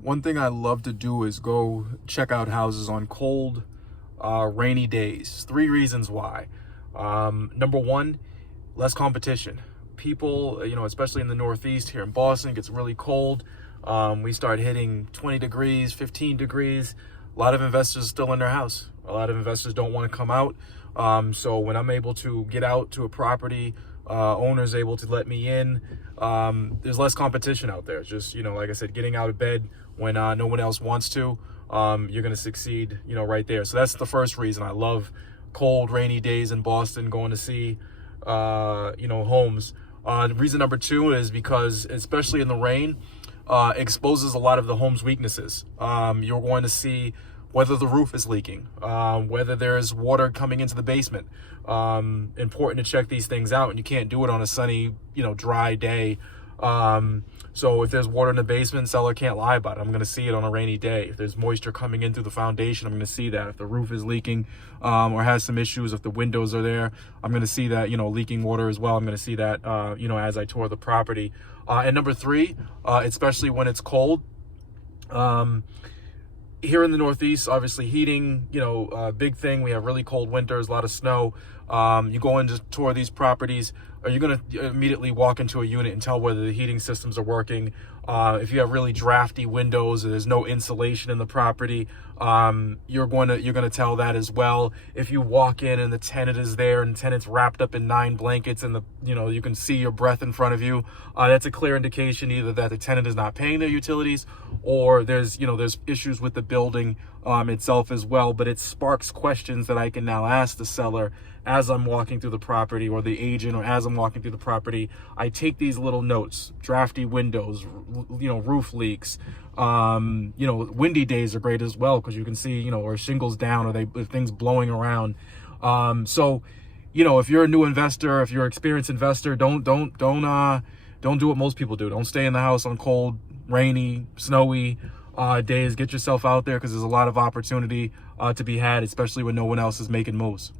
One thing I love to do is go check out houses on cold, rainy days. Three reasons why. Number one, less competition. People, especially in the Northeast here in Boston, it gets really cold. We start hitting 20 degrees, 15 degrees. A lot of investors are still in their house. A lot of investors don't want to come out. So when I'm able to get out to a property, owners able to let me in, there's less competition out there. It's just, like I said, getting out of bed when no one else wants to, you're going to succeed, right there. So that's the first reason I love cold, rainy days in Boston, going to see, homes. Reason number two is because, especially in the rain, exposes a lot of the home's weaknesses. You're going to see whether the roof is leaking, whether there's water coming into the basement. Important to check these things out, and you can't do it on a sunny, dry day. So if there's water in the basement, seller can't lie about it. I'm going to see it on a rainy day. If there's moisture coming in through the foundation, I'm going to see that. If the roof is leaking, or has some issues, if the windows are there, I'm going to see that, leaking water as well. I'm going to see that, as I tour the property. And number three, especially when it's cold, here in the Northeast, obviously heating, big thing. We have really cold winters, a lot of snow. You go in to tour these properties, are you going to immediately walk into a unit and tell whether the heating systems are working? If you have really drafty windows and there's no insulation in the property, you're going to tell that as well. If you walk in and the tenant is there and the tenant's wrapped up in 9 blankets and you can see your breath in front of you, that's a clear indication either that the tenant is not paying their utilities, or there's issues with the building itself as well. But it sparks questions that I can now ask the seller as I'm walking through the property, or the agent, or as I'm walking through the property. I take these little notes: drafty windows, roof leaks. Windy days are great as well, because you can see, or shingles down, or things blowing around. So if you're a new investor, if you're an experienced investor, don't do what most people do. Don't stay in the house on cold, rainy, snowy days. Get yourself out there, because there's a lot of opportunity to be had, especially when no one else is making moves.